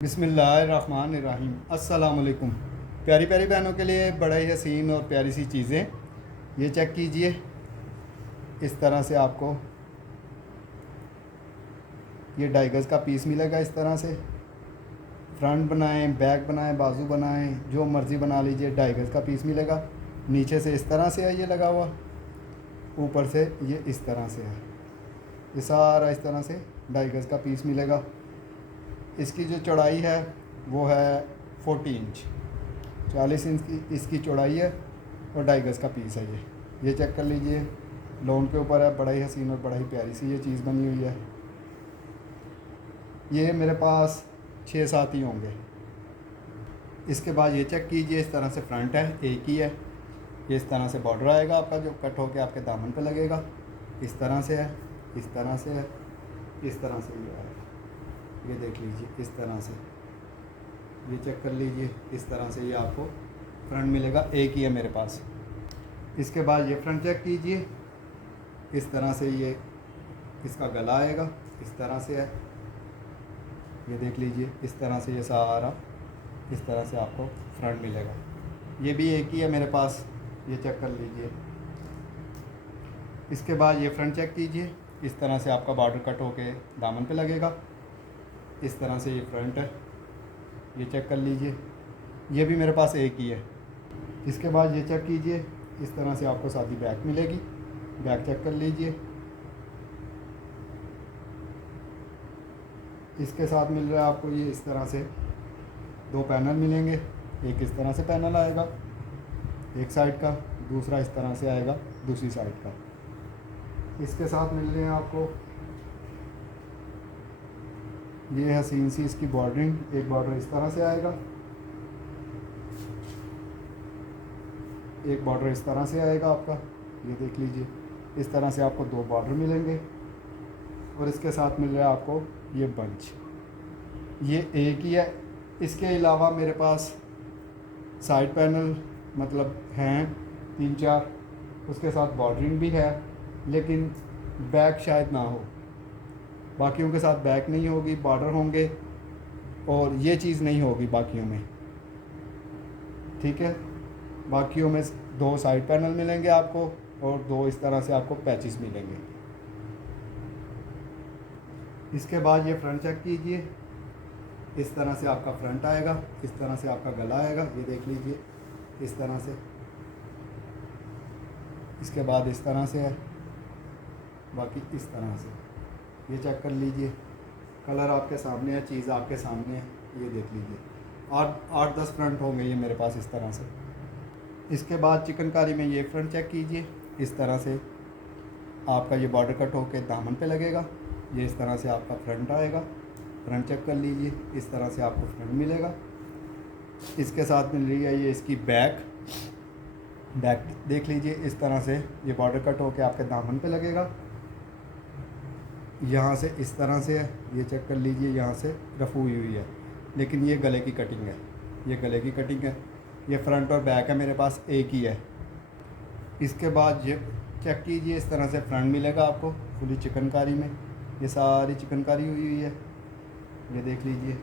बिस्मिल्लाहिर्रहमानिर्रहीम। अस्सलाम वालेकुम। प्यारी प्यारी बहनों के लिए बड़ा ही हसीन और प्यारी सी चीज़ें, ये चेक कीजिए। इस तरह से आपको ये 2.5 गज़ का पीस मिलेगा। इस तरह से फ्रंट बनाएं, बैक बनाएं, बाजू बनाएं, जो मर्ज़ी बना लीजिए। 2.5 गज़ का पीस मिलेगा। नीचे से इस तरह से है ये लगा हुआ, ऊपर से ये इस तरह से है। ये सारा इस तरह से 2.5 गज़ का पीस मिलेगा। इसकी जो चौड़ाई है वो है 40 इंच, 40 इंच की इसकी चौड़ाई है और 2.5 गज़ का पीस है ये चेक कर लीजिए। लोन के ऊपर है, बड़ा ही हसीन और बड़ा ही प्यारी सी ये चीज़ बनी हुई है। ये मेरे पास 6-7 ही होंगे। इसके बाद ये चेक कीजिए, इस तरह से फ्रंट है, एक ही है। ये इस तरह से बॉर्डर आएगा आपका, जो कट होकर आपके दामन पे लगेगा। इस तरह से है, इस तरह से है, इस तरह से ये आएगा। ये देख लीजिए, इस तरह से ये चेक कर लीजिए। इस तरह से ये आपको फ्रंट मिलेगा, एक ही है मेरे पास। इसके बाद ये फ्रंट चेक कीजिए, इस तरह से ये इसका गला आएगा, इस तरह से है। ये देख लीजिए, इस तरह से ये सारा इस तरह से आपको फ्रंट मिलेगा। ये भी एक ही है मेरे पास, ये चेक कर लीजिए। इसके बाद ये फ्रंट चेक कीजिए, इस तरह से आपका बॉर्डर कट होके दामन पे लगेगा। इस तरह से ये फ्रंट है, ये चेक कर लीजिए। ये भी मेरे पास एक ही है। इसके बाद ये चेक कीजिए, इस तरह से आपको सादी बैक मिलेगी। बैक चेक कर लीजिए। इसके साथ मिल रहा है आपको ये इस तरह से 2 पैनल मिलेंगे। एक इस तरह से पैनल आएगा एक साइड का, दूसरा इस तरह से आएगा दूसरी साइड का। इसके साथ मिल रहे हैं आपको ये हसीन सी इसकी बॉर्डरिंग। एक बॉर्डर इस तरह से आएगा, एक बॉर्डर इस तरह से आएगा आपका। ये देख लीजिए, इस तरह से आपको 2 बॉर्डर मिलेंगे। और इसके साथ मिल रहा है आपको ये बंच, ये एक ही है। इसके अलावा मेरे पास साइड पैनल मतलब हैं 3-4, उसके साथ बॉर्डरिंग भी है, लेकिन बैक शायद ना हो। बाकियों के साथ बैक नहीं होगी, बॉर्डर होंगे, और ये चीज़ नहीं होगी बाकियों में, ठीक है। बाकियों में 2 साइड पैनल मिलेंगे आपको और 2 इस तरह से आपको पैचेस मिलेंगे। इसके बाद ये फ्रंट चेक कीजिए, इस तरह से आपका फ्रंट आएगा, इस तरह से आपका गला आएगा। ये देख लीजिए, इस तरह से। इसके बाद इस तरह से है, बाकी इस तरह से। ये चेक कर लीजिए, कलर आपके सामने है, चीज़ आपके सामने है। ये देख लीजिए, और 8-10 फ्रंट होंगे ये मेरे पास इस तरह से। इसके बाद चिकनकारी में ये फ्रंट चेक कीजिए, इस तरह से आपका ये बॉर्डर कट होकर दामन पे लगेगा। ये इस तरह से आपका फ्रंट आएगा। फ्रंट चेक कर लीजिए, इस तरह से आपको फ्रंट मिलेगा। इसके साथ मिल रही है ये इसकी बैक देख लीजिए, इस तरह से ये बॉर्डर कट होकर आपके दामन पे लगेगा। यहाँ से इस तरह से है, ये चेक कर लीजिए, यहाँ से रफू हुई है, लेकिन ये गले की कटिंग है, ये गले की कटिंग है। ये फ्रंट और बैक है मेरे पास, एक ही है। इसके बाद ये चेक कीजिए, इस तरह से फ्रंट मिलेगा आपको फुली चिकनकारी में। ये सारी चिकनकारी हुई हुई है, ये देख लीजिए,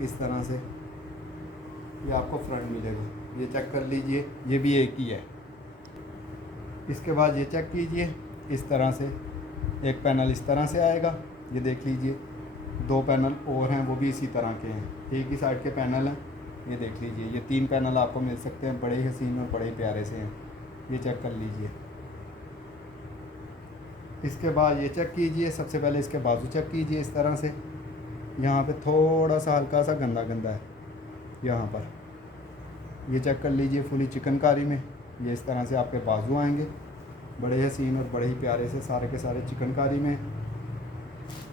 इस तरह से ये आपको फ्रंट मिलेगा। ये चेक कर लीजिए, ये भी एक ही है। इसके बाद ये चेक कीजिए, इस तरह से एक पैनल इस तरह से आएगा। ये देख लीजिए, 2 पैनल और हैं, वो भी इसी तरह के हैं, एक ही साइड के पैनल हैं। ये देख लीजिए, ये 3 पैनल आपको मिल सकते हैं, बड़े ही हसीन और बड़े ही प्यारे से हैं। ये चेक कर लीजिए। इसके बाद ये चेक कीजिए, सबसे पहले इसके बाजू चेक कीजिए। इस तरह से यहाँ पे थोड़ा सा हल्का सा गंदा गंदा है यहाँ पर। ये चेक कर लीजिए, फुली चिकनकारी में ये इस तरह से आपके बाजू आएंगे, बड़े हसीन और बड़े ही प्यारे से, सारे के सारे चिकनकारी में।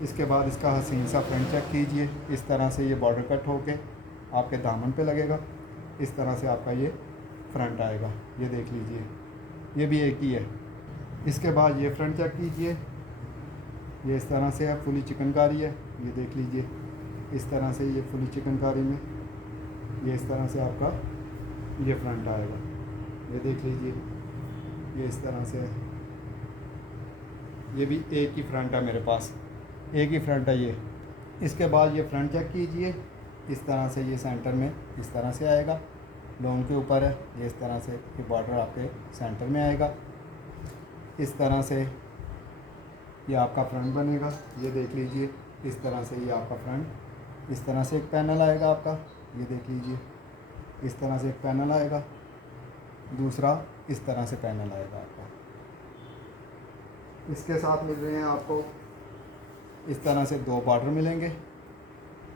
इसके बाद इसका हसीन सा फ्रंट चेक कीजिए, इस तरह से ये बॉर्डर कट होके आपके दामन पे लगेगा। इस तरह से आपका ये फ्रंट आएगा, ये देख लीजिए, ये भी एक ही है। इसके बाद ये फ्रंट चेक कीजिए, ये इस तरह से है, फुली चिकनकारी है। ये देख लीजिए, इस तरह से ये फुली चिकनकारी में ये इस तरह से आपका ये फ्रंट आएगा। ये देख लीजिए, ये इस तरह से है। ये भी एक ही फ्रंट है मेरे पास, एक ही फ्रंट है ये। इसके बाद ये फ्रंट चेक कीजिए, इस तरह से ये सेंटर में इस तरह से आएगा, लोन के ऊपर है ये, इस तरह से ये बॉर्डर आपके सेंटर में आएगा। इस तरह से ये आपका फ्रंट बनेगा, ये देख लीजिए। इस तरह से ये आपका फ्रंट, इस तरह से एक पैनल आएगा आपका, ये देख लीजिए। इस तरह से एक पैनल आएगा, दूसरा इस तरह से पैनल आएगा आपका। इसके साथ मिल रहे हैं आपको इस तरह से 2 बॉर्डर मिलेंगे,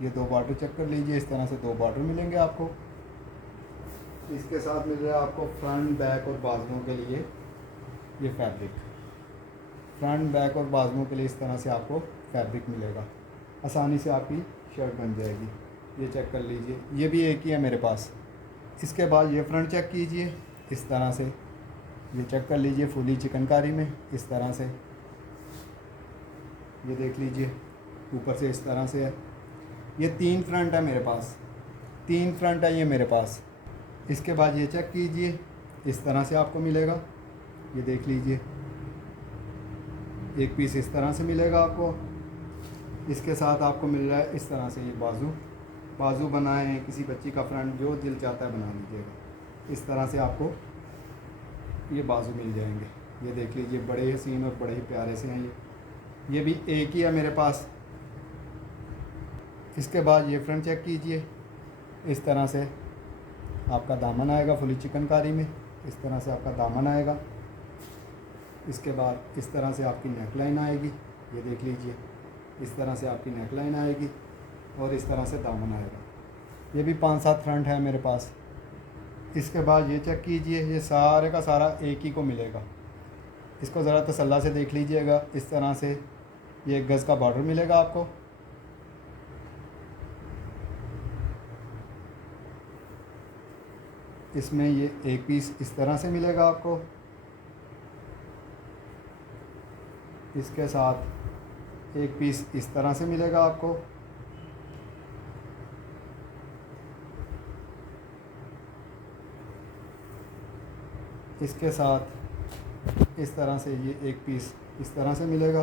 ये 2 बॉर्डर चेक कर लीजिए। इस तरह से 2 बॉर्डर मिलेंगे आपको। इसके साथ मिल रहा है आपको फ्रंट, बैक और बाजुओं के लिए ये फैब्रिक, फ्रंट, बैक और बाजुओं के लिए इस तरह से आपको फैब्रिक मिलेगा। आसानी से आपकी शर्ट बन जाएगी, ये चेक कर लीजिए। ये भी एक ही है मेरे पास। इसके बाद ये फ्रंट चेक कीजिए, इस तरह से ये चेक कर लीजिए, फुली चिकनकारी में इस तरह से, ये देख लीजिए। ऊपर से इस तरह से है। ये 3 फ्रंट है मेरे पास, 3 फ्रंट है ये मेरे पास। इसके बाद ये चेक कीजिए, इस तरह से आपको मिलेगा, ये देख लीजिए। एक पीस इस तरह से मिलेगा आपको। इसके साथ आपको मिल रहा है इस तरह से ये बाजू बनाए, किसी बच्ची का फ्रंट जो दिल चाहता है बना लीजिएगा। इस तरह से आपको ये बाजू मिल जाएंगे, ये देख लीजिए। बड़े हसीन और बड़े ही प्यारे से हैं ये भी एक ही है मेरे पास। इसके बाद ये फ्रंट चेक कीजिए, इस तरह से आपका दामन आएगा फुली चिकनकारी में, इस तरह से आपका दामन आएगा। इसके बाद इस तरह से आपकी नेकलाइन आएगी, ये देख लीजिए। इस तरह से आपकी नेकलाइन आएगी और इस तरह से दामन आएगा। ये भी 5-7 फ्रंट है मेरे पास। इसके बाद ये चेक कीजिए, ये सारे का सारा एक ही को मिलेगा। इसको ज़रा तसल्ला से देख लीजिएगा। इस तरह से ये 1 गज़ का बॉर्डर मिलेगा आपको। इसमें ये एक पीस इस तरह से मिलेगा आपको। इसके साथ एक पीस इस तरह से मिलेगा आपको। इसके साथ इस तरह से ये एक पीस इस तरह से मिलेगा,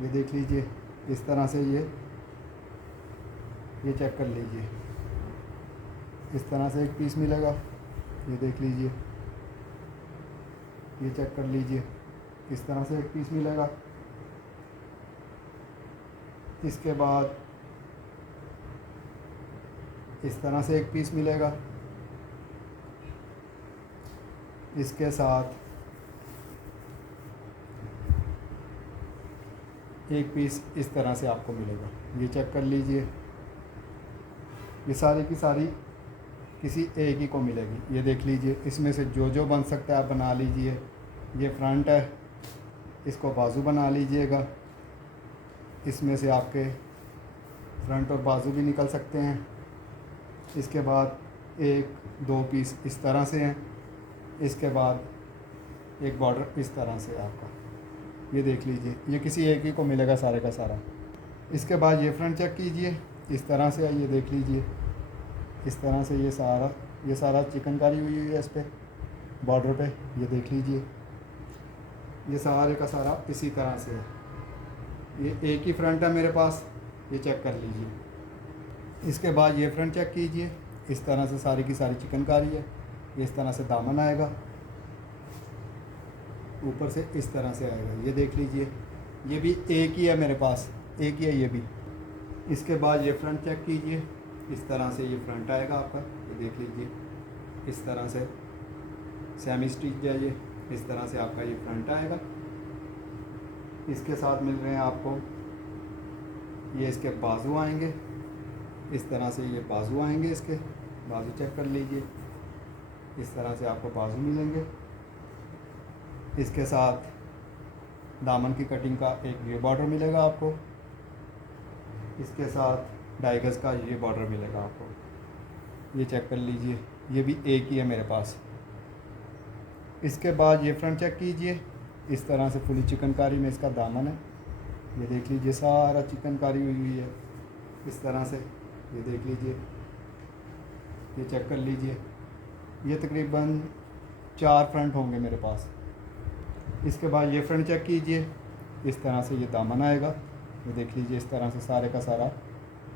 ये देख लीजिए। इस तरह से ये चेक कर लीजिए। इस तरह से एक पीस मिलेगा, ये देख लीजिए। ये चेक कर लीजिए, इस तरह से एक पीस मिलेगा। इसके बाद इस तरह से एक पीस मिलेगा। इसके साथ एक पीस इस तरह से आपको मिलेगा, ये चेक कर लीजिए। ये सारी की सारी किसी एक ही को मिलेगी, ये देख लीजिए। इसमें से जो बन सकता है आप बना लीजिए। ये फ्रंट है, इसको बाजू बना लीजिएगा। इसमें से आपके फ्रंट और बाजू भी निकल सकते हैं। इसके बाद 1-2 पीस इस तरह से हैं। इसके बाद एक बॉर्डर इस तरह से आपका, ये देख लीजिए। ये किसी एक ही को मिलेगा सारे का सारा। इसके बाद ये फ्रंट चेक कीजिए, इस तरह से ये देख लीजिए। इस तरह से ये सारा चिकनकारी हुई है इस पर बॉर्डर पे, ये देख लीजिए। ये सारे का सारा इसी तरह से है। ये एक ही फ्रंट है मेरे पास, ये चेक कर लीजिए। इसके बाद ये फ्रंट चेक कीजिए, इस तरह से सारी की सारी चिकनकारी है। ये इस तरह से दामन आएगा, ऊपर से इस तरह से आएगा, ये देख लीजिए। ये भी एक ही है मेरे पास, एक ही है ये भी। इसके बाद ये फ्रंट चेक कीजिए, इस तरह से ये फ्रंट आएगा आपका, ये देख लीजिए। इस तरह से सेमी स्टिच है ये, इस तरह से आपका ये फ्रंट आएगा। इसके साथ मिल रहे हैं आपको ये इसके बाजू आएंगे, इस तरह से ये बाजू आएंगे। इसके बाजू चेक कर लीजिए, इस तरह से आपको बाजू मिलेंगे। इसके साथ दामन की कटिंग का एक ये बॉर्डर मिलेगा आपको। इसके साथ 2.5 गज़ का ये बॉर्डर मिलेगा आपको, ये चेक कर लीजिए। ये भी एक ही है मेरे पास। इसके बाद ये फ्रंट चेक कीजिए, इस तरह से फुली चिकनकारी में इसका दामन है, ये देख लीजिए। सारा चिकनकारी हुई है इस तरह से, ये देख लीजिए। ये चेक कर लीजिए। ये तकरीबन 4 फ्रंट होंगे मेरे पास। इसके बाद ये फ्रंट चेक कीजिए, इस तरह से ये दामन आएगा, ये देख लीजिए इस तरह से सारे का सारा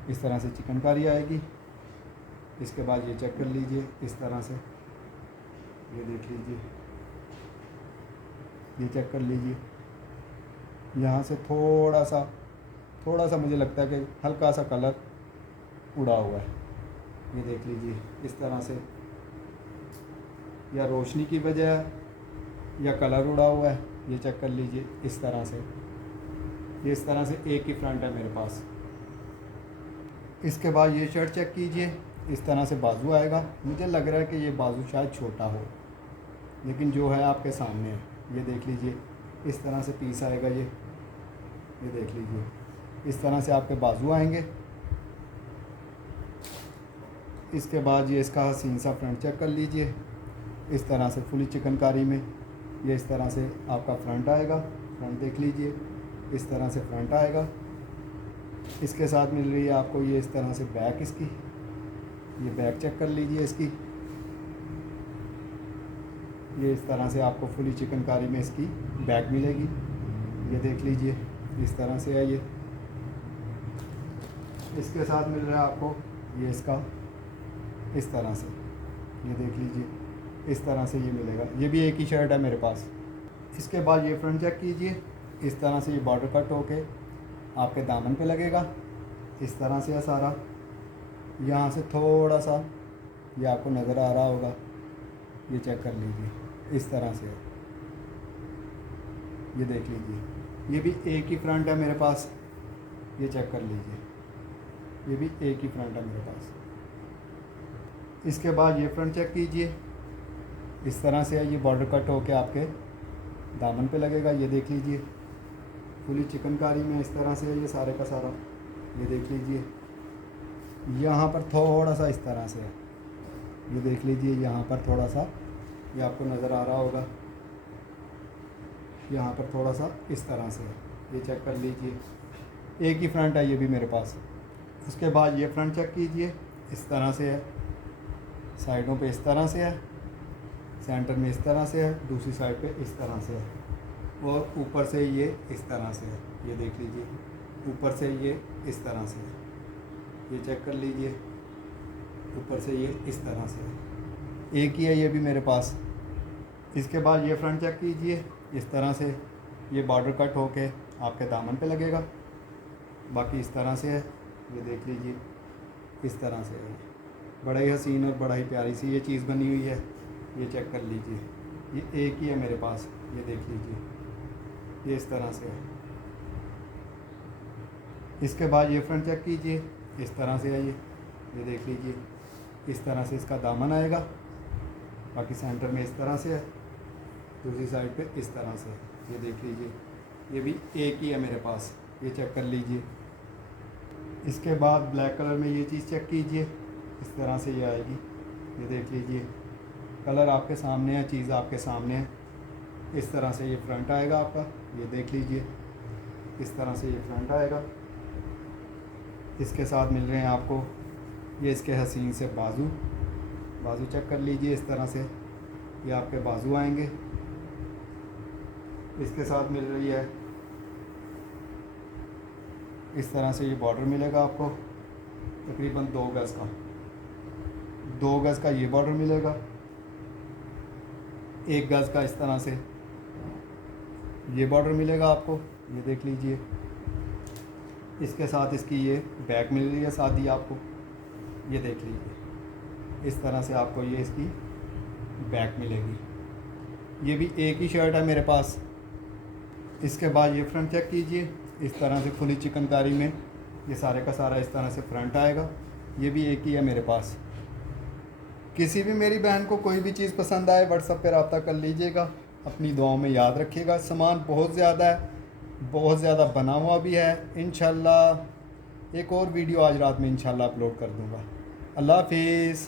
इस तरह से चिकनकारी आएगी। इसके बाद ये चेक कर लीजिए इस तरह से, ये देख लीजिए, ये चेक कर लीजिए। यहाँ से थोड़ा सा मुझे लगता है कि हल्का सा कलर उड़ा हुआ है। ये देख लीजिए इस तरह से, या रोशनी की वजह है या कलर उड़ा हुआ है। ये चेक कर लीजिए इस तरह से, ये इस तरह से एक ही फ्रंट है मेरे पास। इसके बाद ये शर्ट चेक कीजिए, इस तरह से बाजू आएगा। मुझे लग रहा है कि ये बाजू शायद छोटा हो, लेकिन जो है आपके सामने है। ये देख लीजिए इस तरह से पीस आएगा। ये देख लीजिए इस तरह से आपके बाजू आएंगे। इसके बाद ये इसका हसीन सा फ्रंट चेक कर लीजिए, इस तरह से फुली चिकनकारी में ये इस तरह से आपका फ्रंट आएगा। फ्रंट देख लीजिए इस तरह से फ्रंट आएगा। इसके साथ मिल रही है आपको ये इस तरह से बैक इसकी, ये बैक चेक कर लीजिए इसकी। ये इस तरह से आपको फुली चिकनकारी में इसकी बैक मिलेगी। ये देख लीजिए इस तरह से है ये। इसके साथ मिल रहा है आपको ये इसका इस तरह से, ये देख लीजिए इस तरह से ये मिलेगा। ये भी एक ही शर्ट है मेरे पास। इसके बाद ये फ्रंट चेक कीजिए, इस तरह से ये बॉर्डर कट होके आपके दामन पे लगेगा। इस तरह से है सारा। यहाँ से थोड़ा सा ये आपको नज़र आ रहा होगा, ये चेक कर लीजिए इस तरह से है। ये देख लीजिए ये भी एक ही फ्रंट है मेरे पास। ये चेक कर लीजिए ये भी एक ही फ्रंट है मेरे पास। इसके बाद ये फ्रंट चेक कीजिए, इस तरह से है। ये बॉर्डर कट होके आपके दामन पे लगेगा। ये देख लीजिए फुली चिकनकारी में इस तरह से है ये सारे का सारा। ये देख लीजिए यहाँ पर थोड़ा सा इस तरह से है। ये देख लीजिए यहाँ पर थोड़ा सा, ये आपको नज़र आ रहा होगा, यहाँ पर थोड़ा सा इस तरह से है। ये चेक कर लीजिए एक ही फ्रंट है ये भी मेरे पास। उसके बाद ये फ्रंट चेक कीजिए, इस तरह से है। साइडों पे इस तरह से है, सेंटर में इस तरह से है, दूसरी साइड पे इस तरह से है, और ऊपर से ये इस तरह से है। ये देख लीजिए ऊपर से ये इस तरह से है। ये चेक कर लीजिए ऊपर से ये इस तरह से है। एक ही है ये भी मेरे पास। इसके बाद ये फ्रंट चेक कीजिए, इस तरह से ये बॉर्डर कट होके आपके दामन पे लगेगा। बाकी इस तरह से है। ये देख लीजिए इस तरह से है। बड़ा ही हसीन और बड़ा ही प्यारी सी ये चीज़ बनी हुई है। ये चेक कर लीजिए ये एक ही है मेरे पास। ये देख लीजिए ये इस तरह से है। इसके बाद ये फ्रंट चेक कीजिए, इस तरह से है ये देख लीजिए इस तरह से इसका दामन आएगा। बाकी सेंटर में इस तरह से है, दूसरी साइड पे इस तरह से है। ये देख लीजिए ये भी एक ही है मेरे पास। ये चेक कर लीजिए। इसके बाद ब्लैक कलर में ये चीज़ चेक कीजिए, इस तरह से ये आएगी। ये देख लीजिए कलर आपके सामने है, चीज़ आपके सामने है। इस तरह से ये फ्रंट आएगा आपका। ये देख लीजिए इस तरह से ये फ्रंट आएगा। इसके साथ मिल रहे हैं आपको ये इसके हसीन से बाजू चेक कर लीजिए। इस तरह से ये आपके बाजू आएंगे। इसके साथ मिल रही है इस तरह से ये बॉर्डर मिलेगा आपको, तकरीबन 2 गज़ का ये बॉर्डर मिलेगा। 1 गज़ का इस तरह से ये बॉर्डर मिलेगा आपको। ये देख लीजिए इसके साथ इसकी ये बैक मिल रही है साथ ही आपको। ये देख लीजिए इस तरह से आपको ये इसकी बैक मिलेगी। ये भी एक ही शर्ट है मेरे पास। इसके बाद ये फ्रंट चेक कीजिए, इस तरह से फुली चिकनकारी में ये सारे का सारा इस तरह से फ्रंट आएगा। ये भी एक ही है मेरे पास। किसी भी मेरी बहन को कोई भी चीज़ पसंद आए व्हाट्सएप पर रब्ता कर लीजिएगा। अपनी दुआओं में याद रखिएगा। सामान बहुत ज़्यादा है, बहुत ज़्यादा बना हुआ भी है। इंशाल्लाह एक और वीडियो आज रात में इंशाल्लाह अपलोड कर दूँगा। अल्लाह हाफिज़।